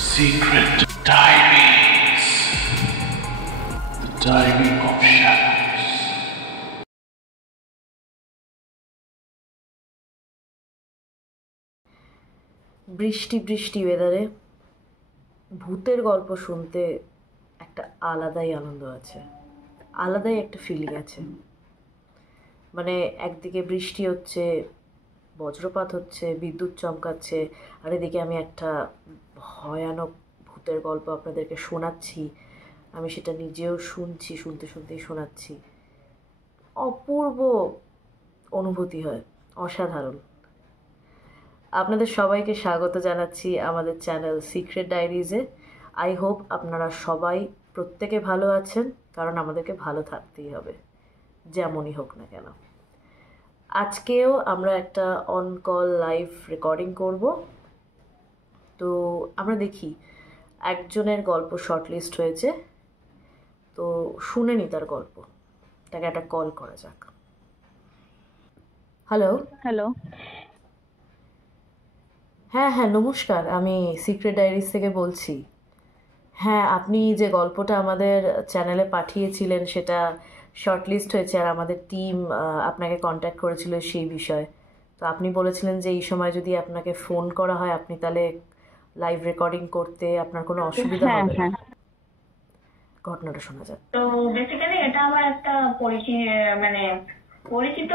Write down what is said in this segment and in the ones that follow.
Secret Diaries. The Diary of Shadows. বৃষ্টি বৃষ্টি ওয়েদারে ভূতের গল্প শুনতে একটা আলাদাই আনন্দ আছে, আলাদাই একটা ফিলিং আছে। মানে একদিকে বৃষ্টি হচ্ছে, বজ্রপাত হচ্ছে, বিদ্যুৎ চমকাচ্ছে, আর এদিকে আমি একটা ভয়ানক ভূতের গল্প আপনাদেরকে শোনাচ্ছি। আমি সেটা নিজেও শুনছি, শুনতে শুনতেই শোনাচ্ছি। অপূর্ব অনুভূতি হয়, অসাধারণ। আপনাদের সবাইকে স্বাগত জানাচ্ছি আমাদের চ্যানেল সিক্রেট ডায়েরিজে। আই হোপ আপনারা সবাই প্রত্যেকে ভালো আছেন, কারণ আমাদেরকে ভালো থাকতেই হবে যেমনই হোক না কেন। আজকেও আমরা একটা অন কল লাইভ রেকর্ডিং করব। তো আমরা দেখি একজনের গল্প শর্টলিস্ট হয়েছে, তো শুনে নি তার গল্প, তাকে একটা কল করা যাক। হ্যালো। হ্যালো। হ্যাঁ হ্যাঁ, নমস্কার, আমি সিক্রেট ডায়েরিজ থেকে বলছি। হ্যাঁ, আপনি যে গল্পটা আমাদের চ্যানেলে পাঠিয়েছিলেন সেটা শর্টলিস্ট হয়েছে, আর আমাদের টিম আপনাকে কন্ট্যাক্ট করেছিল সেই বিষয়ে। তো আপনি বলেছিলেন যে এই সময় যদি আপনাকে ফোন করা হয় আপনি তাহলে লাইভ রেকর্ডিং করতে আপনার কোনো অসুবিধা হ্যাঁ হবে না। হ্যাঁ ঘটনাটা শোনা যাক। তো বেসিক্যালি এটা আমার একটা পরিচিত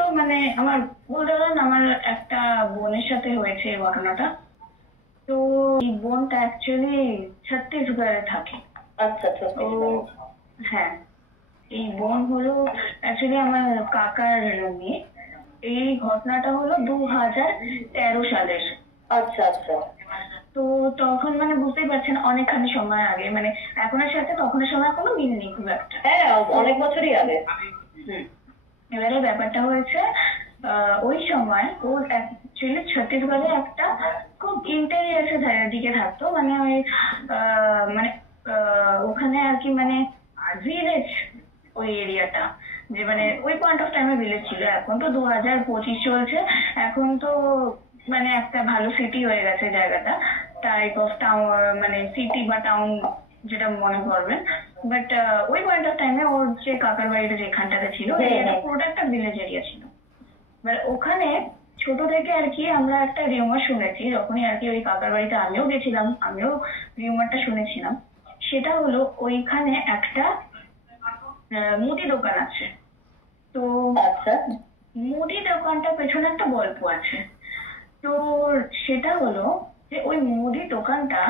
আমার বলতে পারেন আমার একটা বোনের সাথে হয়েছে এই ঘটনাটা। তো এই বোনটা অ্যাকচুয়ালি ছত্তিশগড়ে থাকে। আচ্ছা আচ্ছা তো হ্যাঁ, এই বোন হলো অ্যাকচুয়ালি আমার কাকার মেয়ে। এই ঘটনাটা হলো 2013 সালের। আচ্ছা আচ্ছা তো তখন বুঝতেই পারছেন অনেকখানি সময় আগে, এখনের সাথে তখনের সময় কোনো মিল নেই খুব একটা। হ্যাঁ অনেক বছরই আগে। এবারে ব্যাপারটা হয়েছে ওই সময় ও অ্যাকচুয়ালি ছত্তিশগড়ে একটা খুব ইন্টেরিয়ার্স দিকে থাকতো, ওই ওখানে আর কি ভিলেজ, ওই এরিয়াটা যে ওই পয়েন্ট অফ টাইমে ভিলেজ ছিল। এখন তো 2025 চলছে, এখন তো একটা ভালো সিটি হয়ে গেছে জায়গাটা, টাইপ অফ টাউন, সিটি বা টাউন যেটা মনে করবেন। বাট ওই পয়েন্ট অফ টাইমে ওর যে কাকার বাড়িটা যেখানটাতে ছিল এটা পুরোটা একটা ভিলেজ এরিয়া ছিল। এবার ওখানে ছোট থেকে আর কি আমরা একটা রিউমার শুনেছি, যখনই আর কি ওই কাকার বাড়িতে আমিও গেছিলাম, আমিও রিউমারটা শুনেছিলাম। সেটা হলো ওইখানে একটা মুদি দোকান আছে। তো আচ্ছা মুদি দোকানটার পেছনে একটা গল্প আছে। তো সেটা হলো যে ওই মুদি দোকানটা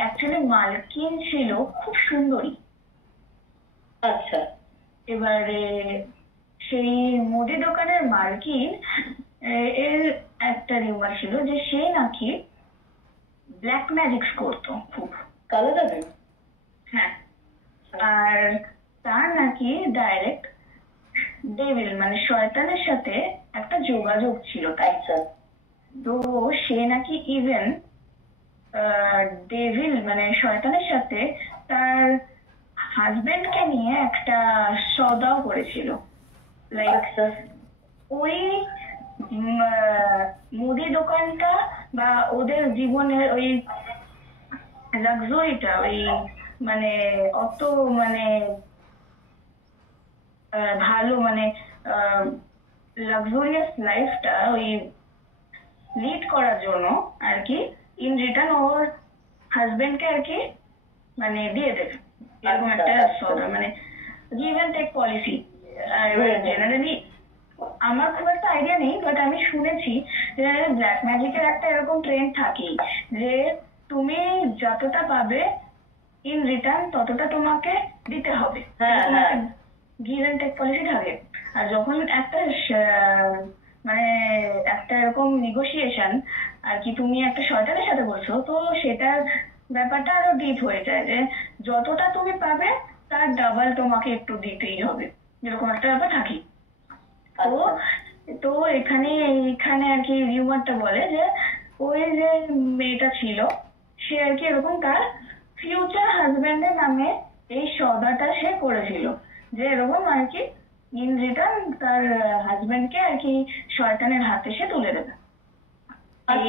অ্যাকচুয়ালি মালকিন ছিল খুব সুন্দরী। আচ্ছা এবারে সেই মুদি দোকানের মালকিন এর একটা রিউমার ছিল যে সে নাকি ব্ল্যাক ম্যাজিক্স করতো খুব। কালো জাদু? হ্যাঁ, আর তার নাকি ডাইরেক্ট ডেভিল শয়তানের সাথে একটা যোগাযোগ ছিল, তাই স্যার। তো সে নাকি ইভেন ডেভিল শয়তানের সাথে তার হাজবেন্ডকে নিয়ে একটা সওদাও করেছিল। লাইক ওই মুদি দোকানটা বা ওদের জীবনের ওই লাক্সারিটা, ওই অত ভালো লাক্সারিয়াস লাইফটা ওই লিড করার জন্য আর কি ইন রিটার্ন ওর হাজবেন্ডকে আর কি দিয়ে দেবে এরকম একটা সদা, give and take policy. Generally আমার খুব একটা আইডিয়া নেই, বাট আমি শুনেছি যে ব্ল্যাক ম্যাজিকের একটা এরকম ট্রেন্ড থাকেই যে তুমি যতটা পাবে ইন রিটার্ন ততটা তোমাকে দিতে হবে, গিভ অ্যান্ড টেক পলিসি থাকে। আর যখন একটা একটা এরকম নেগোসিয়েশন আর কি তুমি একটা শয়তানের সাথে বলছো, তো সেটার ব্যাপারটা আরো ডিপ হয়ে যায় যে যতটা তুমি পাবে তার ডাবল তোমাকে একটু দিতেই হবে, যেরকম একটা ব্যাপার থাকে। তো তো এইখানে আর কি রিউমারটা বলে যে ওই যে মেয়েটা ছিল সে আর কি এরকম তার ফিউচার হাজবেন্ডের নামে এই সওদাটা সে করেছিল, যে এরকম আর কি ইন রিটার্ন তার হাজবেন্ডকে আর কি শয়তানের হাতে সে তুলে দেবে এই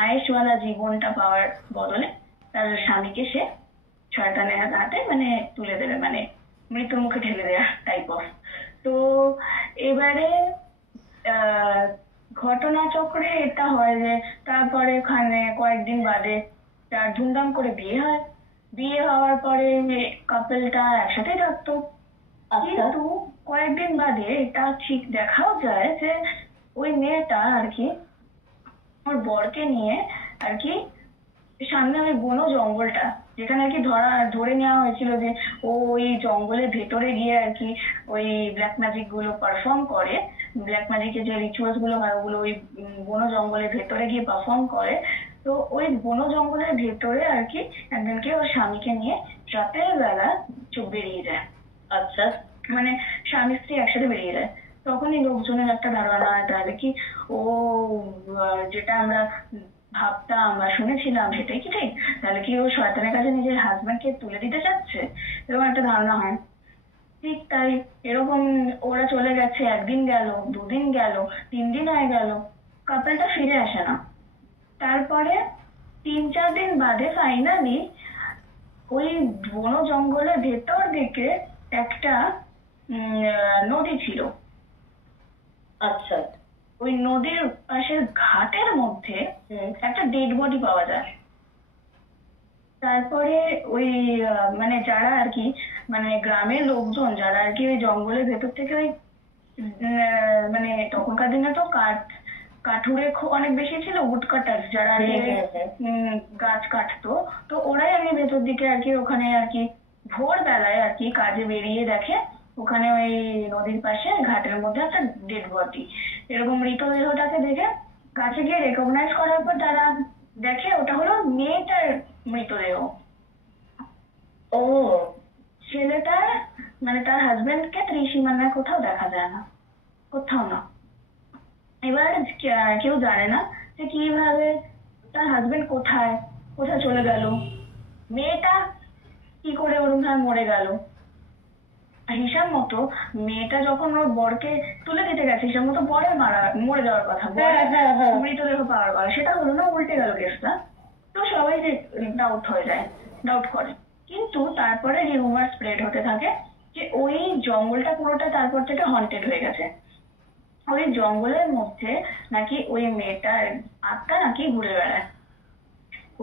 আয়েশওয়ালা জীবনটা পাওয়ার বদলে। তার স্বামীকে সে শয়তানের হাতে মানে তুলে দেবে, মানে মৃত্যুর মুখে ঠেলে দেওয়া টাইপ অফ। তো এবারে আহ ঘটনাচক্রে এটা হয় যে তারপরে ওখানে কয়েকদিন বাদে তার ধুমধাম করে বিয়ে হয়। বিয়ে হওয়ার পরে কাপলটা একসাথে থাকতো, আচ্ছা কিন্তু কয়েকদিন বাদে এটা ঠিক দেখাও যায় যে ওই মেয়েটা আর কি ওর বরকে নিয়ে আর কি সামনে ওই বন জঙ্গলটা যেখানে আর কি ধরে নেওয়া হয়েছিল যে ও ওই জঙ্গলের ভেতরে গিয়ে আর কি ওই ব্ল্যাক ম্যাজিক গুলো পারফর্ম করে, ব্ল্যাক ম্যাজিকের যে রিচুয়ালস গুলো হয় ওগুলো ওই বন জঙ্গলের ভেতরে গিয়ে পারফর্ম করে। তো ওই বন জঙ্গলের ভেতরে আর কি একদিনকে ওর স্বামীকে নিয়ে রাতের বেলা চোখ বেরিয়ে যায়, আচ্ছা মানে স্বামী স্ত্রী একসাথে বেরিয়ে যায়। তখনই লোকজনের একটা ধারণা হয় তাহলে কি ও যেটা আমরা ভাবতাম বা শুনেছিলাম সেটাই কি ঠিক, তাহলে কি ও শয়তানের কাছে নিজের হাজবেন্ডকে তুলে দিতে চাচ্ছে, এরকম একটা ধারণা হয়। ঠিক তাই, এরকম ওরা চলে গেছে, একদিন গেল, দুদিন গেল, 3 দিন হয়ে গেল, কাপলটা ফিরে আসে না। তারপরে 3-4 দিন বাদে ফাইনালি ওই বন জঙ্গলের ভেতর দিকে একটা নদী ছিল। আচ্ছা ওই নদীর পাশের ঘাটের মধ্যে একটা ডেড বডি পাওয়া যায়। তারপরে ওই মানে যারা আর কি মানে গ্রামের লোকজন যারা আর কি ওই জঙ্গলের ভেতর থেকে ওই মানে তখনকার দিনে তো কাঠুরে অনেক বেশি ছিল, উড কাটার যারা আর কি গাছ কাটতো, তো ওরাই আর কি ভেতর দিকে আর কি ওখানে আর কি ভোর বেলায় আর কি কাজে বেরিয়ে দেখে ওখানে ওই নদীর পাশে ঘাটের মধ্যে একটা ডেড বডি। এরকম মৃতদেহটাকে দেখে কাছে গিয়ে রেকগনাইজ করার পর তারা দেখে ওটা হলো মেয়েটার মৃতদেহ। ও ছেলেটার মানে তার হাজবেন্ডকে ত্রিসীমানায় কোথাও দেখা যায় না, কোথাও না। এবার কেউ জানে না যে কিভাবে তার হাজবেন্ড কোথায় কোথায় চলে গেল, মেয়েটা কি করে ওরকম ভাবে মরে গেল। হিসাব মতো মেয়েটা যখন ওর বরকে তুলে দিতে গেছে হিসাব মতো বরের মরে যাওয়ার কথা, মৃতদেহ পাওয়ার কথা, সেটা হলো না, উল্টে গেল কেসটা। তো সবাই ডাউট হয়ে যায়, ডাউট করে। কিন্তু তারপরে রিউমার স্প্রেড হতে থাকে যে ওই জঙ্গলটা পুরোটা তারপর থেকে হন্টেড হয়ে গেছে। ওই জঙ্গলের মধ্যে নাকি ওই মেয়েটার আত্মা নাকি ঘুরে বেড়ায়,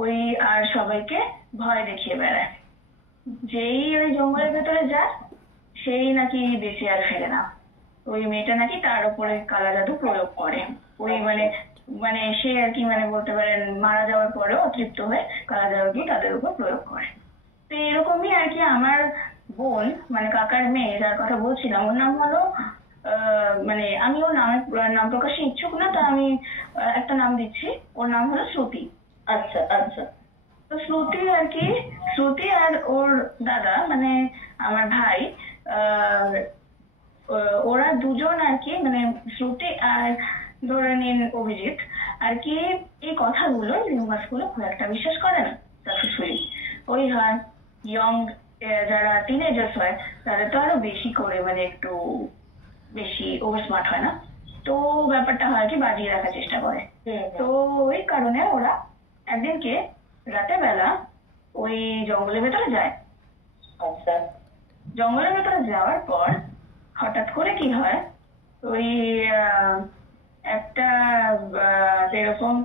ওই আর সবাইকে ভয় দেখিয়ে বেড়ায়। যেই ওই জঙ্গলের ভেতরে যায় সেই নাকি বেঁচে আর ফেরে না। ওই মেয়েটা নাকি তার উপরে কালা জাদু প্রয়োগ করে, ওই মানে মানে সে আর কি মানে বলতে পারেন মারা যাওয়ার পরেও অতৃপ্ত হয়ে কালা জাদু তাদের উপর প্রয়োগ করে। তো এরকমই আর কি আমার বোন মানে কাকার মেয়ে যার কথা বলছিলাম, ওর নাম হলো মানে আমি ওর নাম প্রকাশে ইচ্ছুক না, তা আমি একটা নাম দিচ্ছি, ওর নাম হলো শ্রুতি। আচ্ছা আচ্ছা তো শ্রুতি আর কি, শ্রুতি আর ওর দাদা মানে আমার ভাই ওরা দুজন আর কি মানে শ্রুতি আর ধরে নিন অভিজিৎ আর কি এই কথাগুলো রিউমার্স গুলো খুব একটা বিশ্বাস করে না সাকসেসফুলি। ওই হয় ইয়ং যারা টিনেজার্স হয় তাদের তো আরো বেশি করে মানে একটু বেশি ওভার স্মার্ট হয় না, তো ব্যাপারটা হয় কি বাজিয়ে রাখার চেষ্টা করে। তো ওই কারণে ওরা একদিনকে রাতের বেলা ওই জঙ্গলের ভেতরে যায়। আচ্ছা জঙ্গলের ভেতরে যাওয়ার পর হঠাৎ করে কি হয় ওই একটা এরকম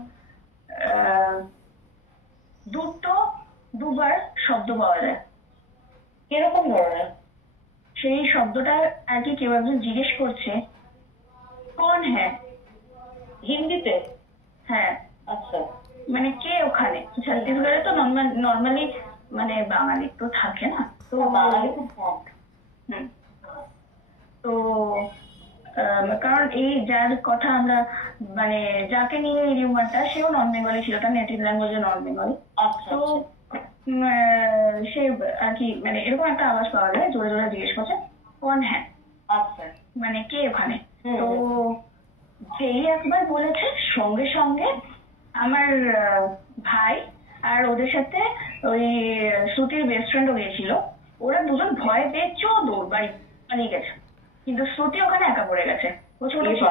দুবার শব্দ পাওয়া যায়। কিরকম ধরনের? সেই শব্দটা আর কি কেউ একজন জিজ্ঞেস করছে কোন হ্যাঁ, হিন্দিতে? হ্যাঁ আচ্ছা মানে কে ওখানে, ছত্তিশগড়ে তো নর্মালি মানে বাঙালি তো থাকে না, তো বাঙালি খুব কম। তো কারণ এই যার কথা আমরা মানে যাকে নিয়ে এই রিউমারটা সেও নন বেঙ্গলি ছিল, তার নেটিভ ল্যাঙ্গুয়েজে নন বেঙ্গলি। আচ্ছা তো সে আর কি মানে এরকম একটা আওয়াজ পাওয়া যায়, জোরে জোরে জিজ্ঞেস করছে কোন হ্যাঁ, আচ্ছা মানে কে ওখানে। তো যেই একবার বলেছে সঙ্গে সঙ্গে আমার ভাই আর ওদের সাথে ওই শ্রুতির বেস্ট ফ্রেন্ডও গিয়েছিল, ওরা দুজন ভয় পেয়ে দৌড় বাড়ি পালিয়ে গেছে, কিন্তু শ্রুতি ওখানে একা পড়ে গেছে। ও ছোট ছিল,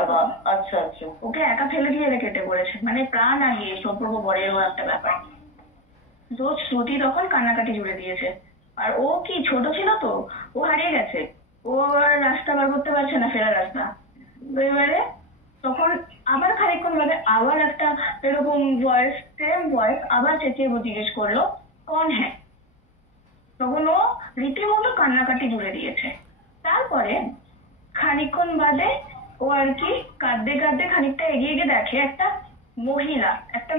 আচ্ছা আচ্ছা ওকে একা ফেলে দিয়ে কেটে পড়েছে, মানে প্রাণ আগিয়ে সম্পর্ক বড় এরকম একটা ব্যাপার। তো শ্রুতি তখন কান্নাকাটি জুড়ে দিয়েছে। আর ও কি ছোট ছিল তো, ও হারিয়ে গেছে, ও আর রাস্তা বার করতে পারছে না, ফেরার রাস্তা। তো এবারে তখন আবার খানিকক্ষণ বাদে আবার একটা এরকম ভয়েস, সেম ভয়েস আবার চেঁচিয়ে জিজ্ঞেস করলো, কন হ্যাঁ। তখন ও রীতিমতো কান্নাকাটি জুড়ে দিয়েছে। তারপরে খানিকক্ষণ বাদে ও আর কি কাঁদতে কাঁদতে খানিকটা এগিয়ে গিয়ে দেখে একটা মহিলা, একটা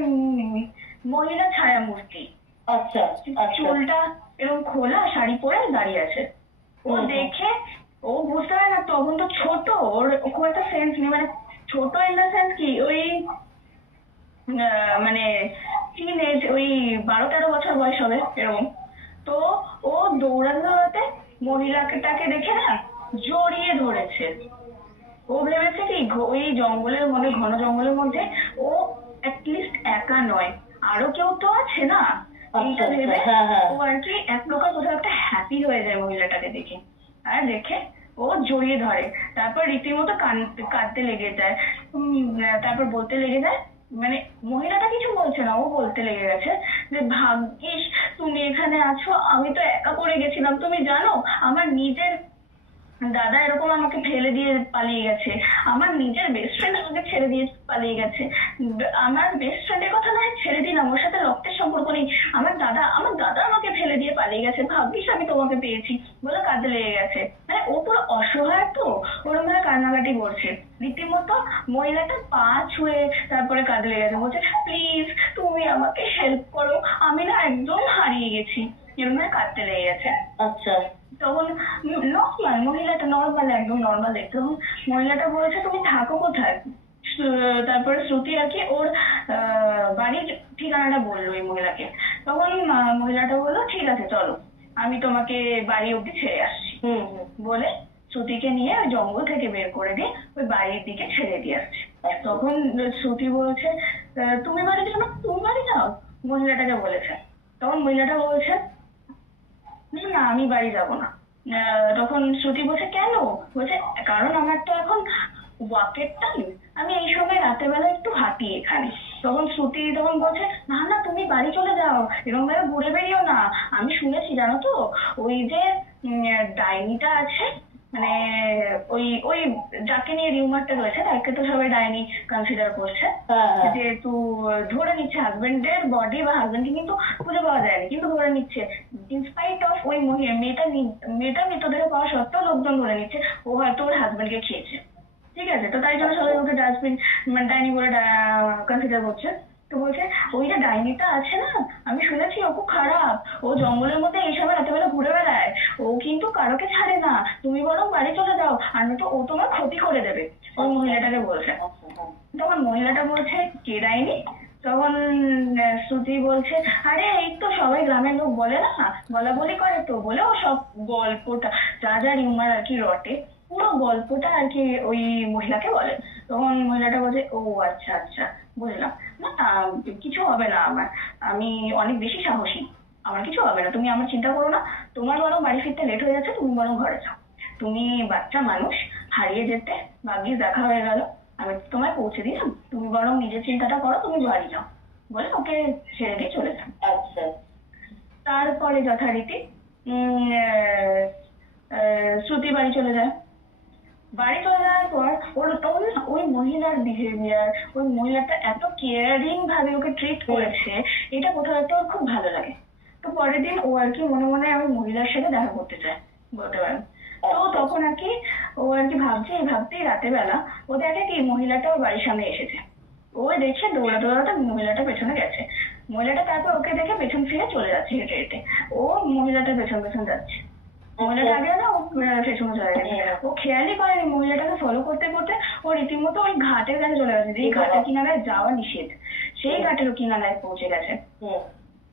মহিলা ছায়া মূর্তি, আচ্ছা আচ্ছা চুলটা এরকম খোলা, শাড়ি পরে দাঁড়িয়ে আছে। ও দেখে ও বুঝতে পারে না, তখন তো ছোট, ওর খুব একটা সেন্স নেই, মানে ছোট ইন দ্য সেন্স কি ওই মানে টিনেজ, ওই 12-13 বছর বয়স হবে এরকম। তো ও দৌড়াতে মহিলাটাকে দেখে না জড়িয়ে ধরেছে। ও ভেবেছে কি ওই জঙ্গলের মধ্যে, ঘন জঙ্গলের মধ্যে ও অ্যাটলিস্ট একা নয়, আরো কেউ তো আছে না, এইটা আচ্ছা, ভেবে হ্যাঁ, হ্যাঁ। ও আর কি এক প্রকার কোথাও একটা হ্যাপি হয়ে যায় মহিলাটাকে দেখে। আর দেখে ও জড়িয়ে ধরে, তারপর রীতিমতো কাঁদতে লেগে যায়। তারপর বলতে লেগে যায়, মানে মহিলাটা কিছু বলছে না, ও বলতে লেগে গেছে যে ভাগ্যিস তুমি এখানে আছো, আমি তো একা পড়ে গেছিলাম, তুমি জানো আমার নিজের দাদা এরকম আমাকে ফেলে দিয়ে পালিয়ে গেছে, আমার নিজের বেস্ট ফ্রেন্ড আমাকে ছেড়ে দিয়ে পালিয়ে গেছে, আমার বেস্ট ফ্রেন্ডের কথা নয় ছেড়ে দিলাম, ওর সাথে রক্তের সম্পর্ক নেই, আমার দাদা আমাকে ফেলে দিয়ে পালিয়ে গেছে, ভাগ্যিস আমি তোমাকে পেয়েছি বলে কাঁদতে লেগে গেছে। মানে ও পুরো অসহায় তো, ওরকম ভাবে কান্নাকাটি করছে, রীতিমতো মহিলাটা পা ছুঁয়ে তারপরে কাঁদতে লেগে গেছে, বলছে প্লিজ তুমি আমাকে হেল্প করো, আমি না একদম হারিয়ে গেছি, এরকম ভাবে কাঁদতে লেগে গেছে। আচ্ছা তখন নর্মাল মহিলাটা, নর্মাল একদম নর্মাল দেখতে, তখন মহিলাটা বলেছে তুমি থাকো কোথায়। তারপরে শ্রুতি আর কি ওর বাড়ির ঠিকানাটা বললো এই মহিলাকে। তখন মহিলাটা বললো ঠিক আছে চলো, আমি তোমাকে বাড়ি অব্দি ছেড়ে আসছি বলে শ্রুতিকে নিয়ে ওই জঙ্গল থেকে বের করে দিয়ে ওই বাড়ির দিকে ছেড়ে দিয়ে আসছে। তখন শ্রুতি বলছে তুমি বাড়ি যাও না, তুমি বাড়ি যাও, মহিলাটাকে বলেছে। তখন মহিলাটা বলছে না আমি বাড়ি যাবো না। তখন শ্রুতি বলছে কেন, বলছে কারণ আমার তো এখন ওয়াকের টাইম, আমি এই সময় রাতের বেলা একটু হাঁটি এখানে। তখন শ্রুতি তখন বলছে না না তুমি বাড়ি চলে যাও, এরকম ভাবে ঘুরে বেরিও না, আমি শুনেছি জানো তো ওই যে ডাইনিটা আছে, মানে ওই ওই যাকে নিয়ে রিউমারটা রয়েছে তাকে তো সবাই ডাইনি কনসিডার করছে, যেহেতু ধরে নিচ্ছে হাজবেন্ডের বডি বা হাজবেন্ডকে কিন্তু খুঁজে পাওয়া যায়নি, কিন্তু ধরে নিচ্ছে ইনস্পাইট অফ ওই মেয়েটা মৃতদেহ পাওয়া সত্ত্বেও লোকজন ধরে নিচ্ছে ও হয়তো ওর হাজবেন্ডকে খেয়েছে। ঠিক আছে, তো তাই জন্য সবাই ওকে ডাস্টবিন মানে ডাইনি বলে কনসিডার করছে। তো বলছে ওই যে ডাইনিটা আছে না, আমি শুনেছি ও খুব খারাপ, ও জঙ্গলের মধ্যে এই সময় রাতেবেলা ঘুরে বেড়ায়, ও কিন্তু কারোকে ছাড়ে না, তুমি বরং বাড়ি চলে যাও, আর নয়তো ও তোমার ক্ষতি করে দেবে, ওই মহিলাটাকে বলছে। তখন মহিলাটা বলছে কে ডাইনি? তখন শ্রুতি বলছে আরে এই তো সবাই গ্রামের লোক বলে না, বলা বলি করে তো, বলে ও সব গল্পটা যা যা রিউমার আর কি রটে পুরো গল্পটা আর কি ওই মহিলাকে বলে। তখন মহিলাটা বলছে ও আচ্ছা আচ্ছা বুঝলাম, না কিছু হবে না আমার, আমি অনেক বেশি সাহসী, আমার কিছু হবে না, তুমি আমার চিন্তা করো না, তোমার বরং বাড়ি ফিরতে লেট হয়ে যাচ্ছে, তুমি বরং ঘরে যাও, তুমি বাচ্চা মানুষ, হারিয়ে যেতে ভাগ্যিস দেখা হয়ে গেল, আমি তোমায় পৌঁছে দিলাম, তুমি বরং নিজের চিন্তাটা করো, তুমি বাড়ি যাও বলে ওকে ছেড়ে দিয়ে চলে যাও। আচ্ছা তারপরে যথারীতি শ্রুতি বাড়ি চলে যায়। বাড়ি চলে যাওয়ার পর ওর তখন না ওই মহিলার বিহেভিয়ার, ওই মহিলাটা এত কেয়ারিং ভাবে ওকে ট্রিট করেছে, এটা কোথাও একটা ওর খুব ভালো লাগে। তো পরের দিন ও আর কি মনে মনে ওই মহিলার সাথে দেখা করতে চায় বলতে পারেন। তো তখন আর কি ও আর কি ভাবতেই রাতের বেলা ও দেখে কি মহিলাটা ওর বাড়ির সামনে এসেছে, ও দেখে দৌড়াতে মহিলাটা পেছনে গেছে, মহিলাটা তারপর ওকে দেখে পেছন ফিরে চলে যাচ্ছে হেঁটে হেঁটে, ও মহিলাটার পেছন পেছন যাচ্ছে, মহিলাটা আগে না ও পেছনে চলে গেছে, ও খেয়ালই করেনি মহিলাটাকে ফলো করতে করতে ও রীতিমতো ওই ঘাটের কাছে চলে গেছে, যেই ঘাটের কিনারায় যাওয়া নিষেধ, সেই ঘাটের কিনারায় পৌঁছে গেছে।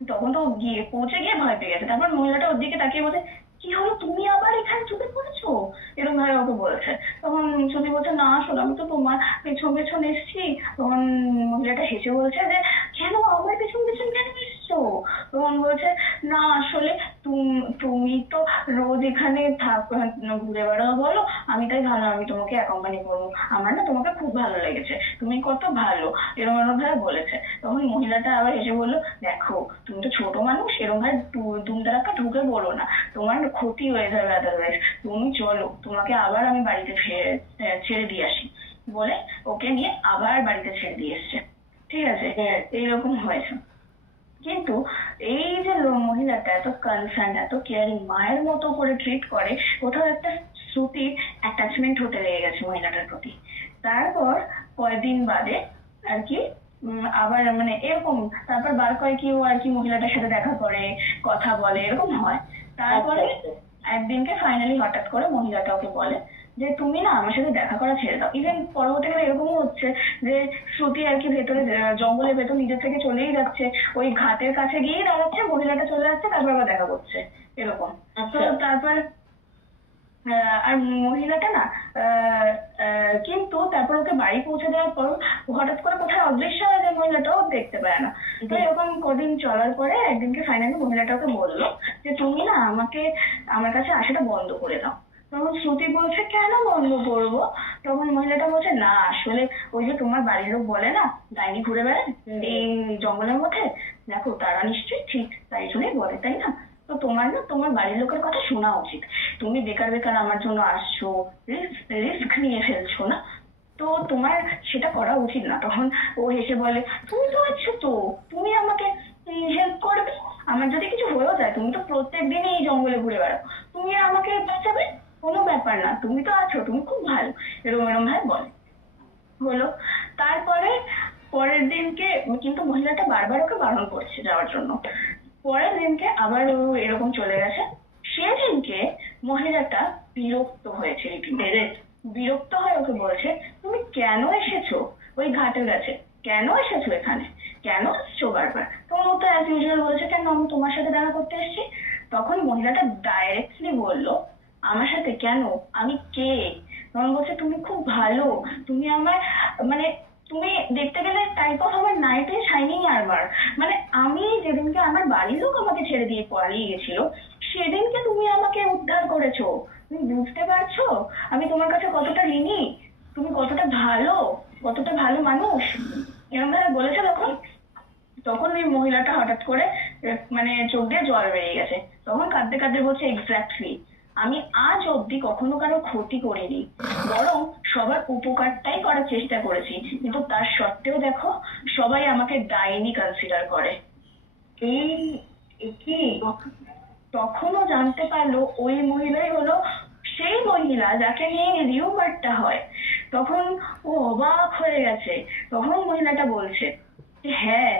তখন তো পৌঁছে গিয়ে ভয় পেয়ে গেছে, তারপর মহিলাটা ওর দিকে তাকিয়ে বলছে কি হলো তুমি আবার এখানে চুপে পড়েছো, এরকম ভাবে ওকে বলছে। তখন শ্রুতি বলছে না আসলে আমি তো তোমার পেছন পেছন এসছি। তখন মহিলাটা হেসে বলছে যে কেন আমার পেছন পেছন কেন এসছো? তখন বলছে না আসলে তুমি তুমি তো রোজ এখানে ঘুরে বেড়াও বলো, আমি তাই ভাবলাম আমি তোমাকে অ্যাকম্পানি করবো, আমার না তোমাকে খুব ভালো লেগেছে, তুমি কত ভালো, এরকম এরকম ভাবে বলেছে। তখন মহিলাটা আবার এসে বললো, দেখো তুমি তো ছোট মানুষ, এরকম ভাবে দুমদারাক্কা ঢুকে পড়ো না, তোমার ক্ষতি হয়ে যাবে আদারওয়াইজ, তুমি চলো তোমাকে আবার আমি বাড়িতে ছেড়ে দিয়ে আসি বলে ওকে নিয়ে আবার বাড়িতে ছেড়ে দিয়ে এসছে। ঠিক আছে, এইরকম হয়েছে। কিন্তু এই যে মহিলাটা এত কনসার্ন, এত কেয়ারিং, মায়ের মতো করে ট্রিট করে, কোথাও একটা শ্রুতির অ্যাটাচমেন্ট হতে লেগে গেছে মহিলাটার প্রতি। তারপর কয়েকদিন বাদে আর কি আবার মানে এরকম, তারপর বার কয় কি ও আর কি মহিলাটার সাথে দেখা করে, কথা বলে, এরকম হয়। তারপরে একদিনকে ফাইনালি হঠাৎ করে মহিলাটা ওকে বলে যে তুমি না আমার সাথে দেখা করা ছেড়ে দাও। ইভেন পরবর্তীকালে এরকমও হচ্ছে যে শ্রুতি আর কি ভেতরে জঙ্গলের ভেতর নিজের থেকে চলেই যাচ্ছে, ওই ঘাটের কাছে গিয়েই দাঁড়াচ্ছে, মহিলাটা চলে যাচ্ছে, তারপর আবার দেখা করছে, এরকম। তো তারপর আর মহিলাটা না কিন্তু তারপর ওকে বাড়ি পৌঁছে দেওয়ার পর হঠাৎ করে কোথায় অদৃশ্য হয়ে যায়, মহিলাটাও দেখতে পায় না। তো এরকম কদিন চলার পরে একদিনকে ফাইনালি মহিলাটা ওকে বললো যে তুমি না আমাকে আমার কাছে আসাটা বন্ধ করে দাও। তখন শ্রুতি বলছে কেন বন্ধ করবো? তখন মহিলাটা বলছে না আসলে ওই যে তোমার বাড়ির লোক বলে না ডাইনি ঘুরে বেড়ায় এই জঙ্গলের মধ্যে, দেখো তারা নিশ্চয়ই ঠিক তাই জন্যই বলে, তাই না? তো তোমার না তোমার বাড়ির লোকের কথা শোনা উচিত, তুমি বেকার বেকার আমার জন্য আসছো, রিস্ক নিয়ে ফেলছো না, তো তোমার সেটা করা উচিত না। তখন ও হেসে বলে তুমি তো আছো, তো তুমি আমাকে হেল্প করবে, আমার যদি কিছু হয়েও যায় তুমি তো প্রত্যেক দিনই এই জঙ্গলে ঘুরে বেড়াও, তুমি আমাকে বাঁচাবে, কোনো ব্যাপার না, তুমি তো আছো, তুমি খুব ভালো, এরম এরম ভাবে বলে। হলো তারপরে পরের দিনকে কিন্তু মহিলাটা বারবার ওকে বারণ করছে যাওয়ার জন্য। পরের দিনকে আবার ও এরকম চলে গেছে। সেদিনকে মহিলাটা বিরক্ত হয়েছে, বিরক্ত হয়ে ওকে বলছে তুমি কেন এসেছো ওই ঘাটের কাছে, কেন এসেছো এখানে, কেন আসছো বারবার? তখন ও তো অ্যাজ ইউজুয়াল বলেছে কেন আমি তোমার সাথে দেখা করতে এসেছি। তখন মহিলাটা ডাইরেক্টলি বললো আমার সাথে কেন, আমি কে? তখন বলছে তুমি খুব ভালো, তুমি আমার মানে তুমি দেখতে গেলে টাইপ অফ আমার নাইটে শাইনিং আর্মার, মানে আমি যেদিনকে আমার বাড়ির লোক আমাকে ছেড়ে দিয়ে পালিয়ে গেছিল সেদিনকে তুমি আমাকে উদ্ধার করেছো, তুমি বুঝতে পারছো আমি তোমার কাছে কতটা ঋণী, তুমি কতটা ভালো মানুষ, এরকম ভাবে বলেছে। তখন তখন ওই মহিলাটা হঠাৎ করে মানে চোখ দিয়ে জল বেরিয়ে গেছে। তখন কাঁদতে কাঁদতে বলছে এক্স্যাক্টলি আমি আজ অব্দি কখনো কারো ক্ষতি করিনি, বরং সবার উপকারটাই করার চেষ্টা করেছি, কিন্তু তার সত্ত্বেও দেখো সবাই আমাকে ডাইনি কনসিডার করে। এই কি তখনও জানতে পারলো ওই মহিলাই হলো সেই মহিলা যাকে নিয়ে রিউমারটা হয়। তখন ও অবাক হয়ে গেছে। তখন মহিলাটা বলছে যে হ্যাঁ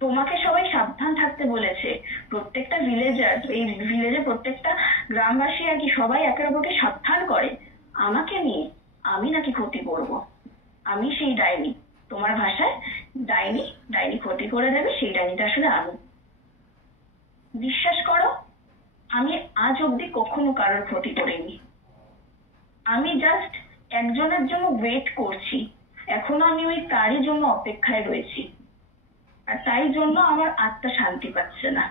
তোমাকে সবাই সাবধান থাকতে বলেছে, প্রত্যেকটা ভিলেজার, এই ভিলেজে প্রত্যেকটা গ্রামবাসী আর কি সবাই একে অপরকে সাবধান করে, আমাকে নিয়ে আমি নাকি ক্ষতি করব, আমি সেই ডাইনি, তোমার ভাষায় ডাইনি ক্ষতি করে দেবে, সেই ডাইনিটা আসলে আমি। বিশ্বাস করো আমি আজ অব্দি কখনো কারোর ক্ষতি করিনি, আমি জাস্ট একজনের জন্য ওয়েট করছি, এখনো আমি ওই তারই জন্য অপেক্ষায় রয়েছি, আর তাই জন্য আমার আত্মা শান্তি পাচ্ছে না।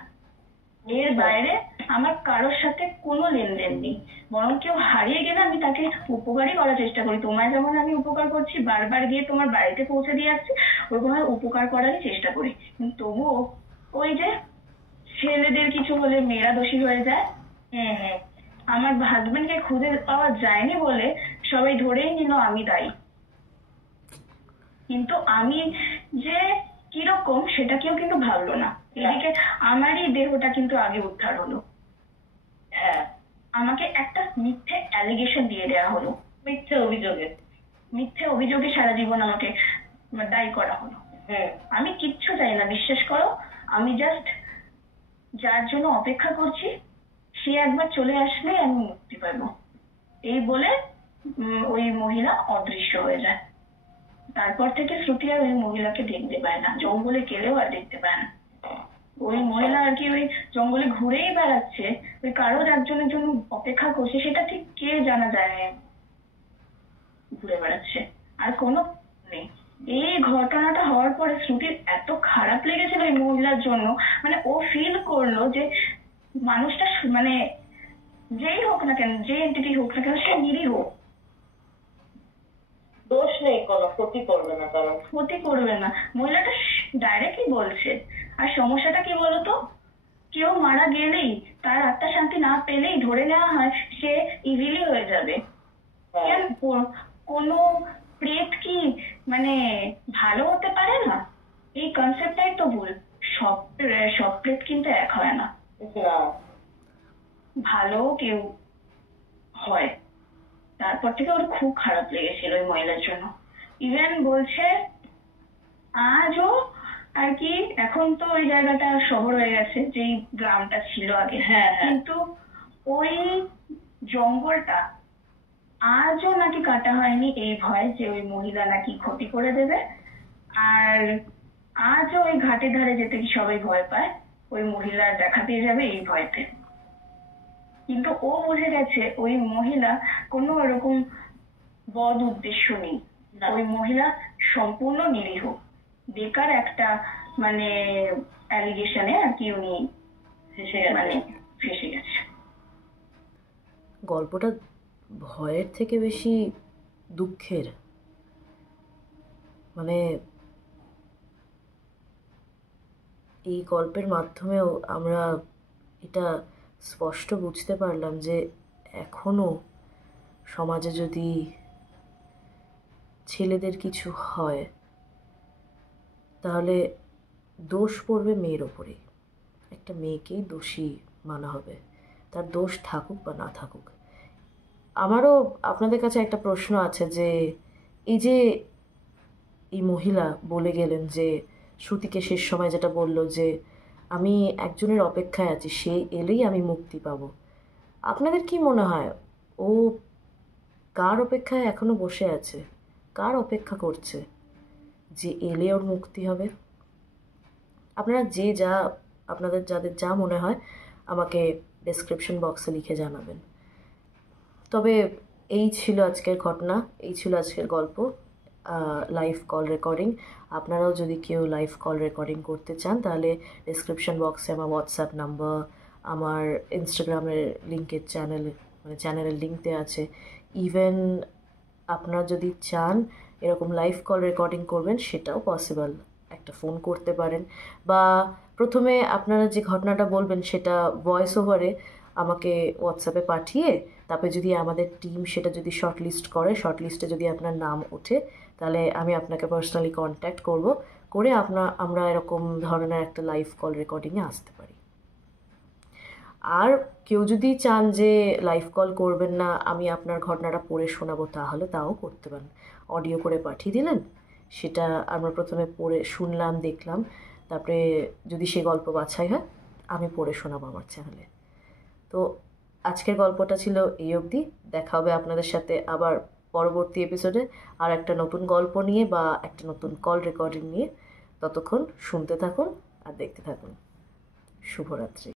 এর বাইরে আমার কারোর সাথে কোনো লেনদেন নেই, বরং কেউ হারিয়ে গেলে আমি তাকে উপকারই করার চেষ্টা করি, তোমায় যেমন আমি উপকার করছি, বারবার গিয়ে তোমার বাড়িতে পৌঁছে দিয়ে আসছি, ওরকম উপকার করারই চেষ্টা করি, কিন্তু তবুও ওই যে ছেলেদের কিছু হলে মেয়েরা দোষী হয়ে যায়। আমার হাজবেন্ডকে খুঁজে পাওয়া যায়নি বলে সবাই ধরেই নিল আমি দায়ী, কিন্তু আমি যে কিরকম সেটা কেউ কিন্তু ভাবলো না। এদিকে আমারই দেহটা কিন্তু আগে উদ্ধার হলো, আমাকে একটা মিথ্যে অ্যালিগেশন দিয়ে দেওয়া হলো, মিথ্যে অভিযোগে সারা জীবন আমাকে দায়ী করা হলো। আমি কিচ্ছু চাই না, বিশ্বাস করো, আমি জাস্ট যার জন্য অপেক্ষা করছি সে একবার চলে আসলে আমি মুক্তি পাবো, এই বলে ওই মহিলা অদৃশ্য হয়ে যায়। তারপর থেকে শ্রুতি আর ওই মহিলাকে দেখতে পায় না, জঙ্গলে গেলেও আর দেখতে পায় না। ওই মহিলা আর কি ওই জঙ্গলে ঘুরেই বেড়াচ্ছে, ওই কারো একজনের জন্য অপেক্ষা করছে, সেটা ঠিক কে জানা যায়, ঘুরে বেড়াচ্ছে আর কোনো নেই। এই ঘটনাটা হওয়ার পরে শ্রুতির এত খারাপ লেগেছিল ওই মহিলার জন্য, মানে ও ফিল করলো যে মানুষটা মানে যেই হোক না কেন, যে এন্টিটি হোক না কেন, সে নিরীহ, দোষ নেই, কোনো ক্ষতি করবে না কারণ। ক্ষতি করবে না, মহিলাটা ডাইরেক্টলি বলছে। আর সমস্যাটা কি বলতো, কেউ মারা গেলেই, তার আত্মা শান্তি না পেলেই ধরে নেওয়া হয় সে ইজিলি হয়ে যাবে। হ্যাঁ, কেন কোনো প্রেত কি মানে ভালো হতে পারে না? এই কনসেপ্টটাই তো ভুল। সব সব প্রেত কিন্তু এক হয় না, না, ভালো কেউ হয়। তারপর থেকে ওর খুব খারাপ লেগেছিল ওই মহিলার জন্য। ইভেন বলছে আজও আর কি, এখন তো ওই জায়গাটা শহর হয়ে গেছে, যেই গ্রামটা ছিল আগে, হ্যাঁ, হ্যাঁ। কিন্তু ওই জঙ্গলটা আজও নাকি কাটা হয়নি এই ভয় যে ওই মহিলা নাকি ক্ষতি করে দেবে। আর আজও ওই ঘাটের ধারে যেতে কি সবাই ভয় পায়, ওই মহিলা দেখা পেয়ে যাবে এই ভয়তে। কিন্তু ও বুঝে গেছে ওই মহিলা কোনো এরকম বদ উদ্দেশ্য নেই, না। ওই মহিলা সম্পূর্ণ নিরীহ। বেকার একটা মানে অ্যালিগেশনে আর কি উনি ফেঁসে গেছে। মানে ফেসে গেছে। গল্পটা ভয়ের থেকে বেশি দুঃখের। মানে এই গল্পের মাধ্যমেও আমরা এটা স্পষ্ট বুঝতে পারলাম যে এখনও সমাজে যদি ছেলেদের কিছু হয় তাহলে দোষ পড়বে মেয়ের ওপরেই। একটা মেয়েকেই দোষী মানা হবে, তার দোষ থাকুক বা না থাকুক। আমারও আপনাদের কাছে একটা প্রশ্ন আছে যে এই যে এই মহিলা বলে গেলেন যে শ্রুতিকে শেষ সময় যেটা বলল যে আমি একজনের অপেক্ষায় আছি, সে এলেই আমি মুক্তি পাবো, আপনাদের কি মনে হয় ও কার অপেক্ষায় এখনো বসে আছে? কার অপেক্ষা করছে যে এলে ওর মুক্তি হবে? আপনারা যে যা আপনাদের যাদের যা মনে হয় আমাকে ডেসক্রিপশন বক্সে লিখে জানাবেন। তবে এই ছিল আজকের ঘটনা, এই ছিল আজকের গল্প, লাইভ কল রেকর্ডিং। আপনারাও যদি কেউ লাইভ কল রেকর্ডিং করতে চান তাহলে ডেসক্রিপশন বক্সে আমার হোয়াটসঅ্যাপ নাম্বার, আমার ইনস্টাগ্রামের লিঙ্কের চ্যানেলের লিঙ্ক দেওয়া আছে। ইভেন আপনারা যদি চান এরকম লাইভ কল রেকর্ডিং করবেন সেটাও পসিবল, একটা ফোন করতে পারেন, বা প্রথমে আপনারা যে ঘটনাটা বলবেন সেটা ভয়েস ওভারে আমাকে হোয়াটসঅ্যাপে পাঠিয়ে তারপরে যদি আমাদের টিম সেটা যদি শর্টলিস্ট করে, শর্টলিস্টে যদি আপনার নাম ওঠে তাহলে আমি আপনাকে পার্সোনালি কন্ট্যাক্ট করব, করে আমরা এরকম ধরনের একটা লাইভ কল রেকর্ডিংয়ে আসতে পারি। আর কেউ যদি চান যে লাইভ কল করবেন না, আমি আপনার ঘটনাটা পড়ে শোনাবো, তাহলে তাও করতে পারেন। অডিও করে পাঠিয়ে দিলেন, সেটা আমরা প্রথমে পড়ে শুনলাম, দেখলাম, তারপরে যদি সে গল্প বাছাই হয় আমি পড়ে শোনাবো আমার চ্যানেলে। তো আজকের গল্পটা ছিল এই অবধি। দেখা হবে আপনাদের সাথে আবার পরবর্তী এপিসোডে আর একটা নতুন গল্প নিয়ে বা একটা নতুন কল রেকর্ডিং নিয়ে। ততক্ষণ শুনতে থাকুন আর দেখতে থাকুন। শুভরাত্রি।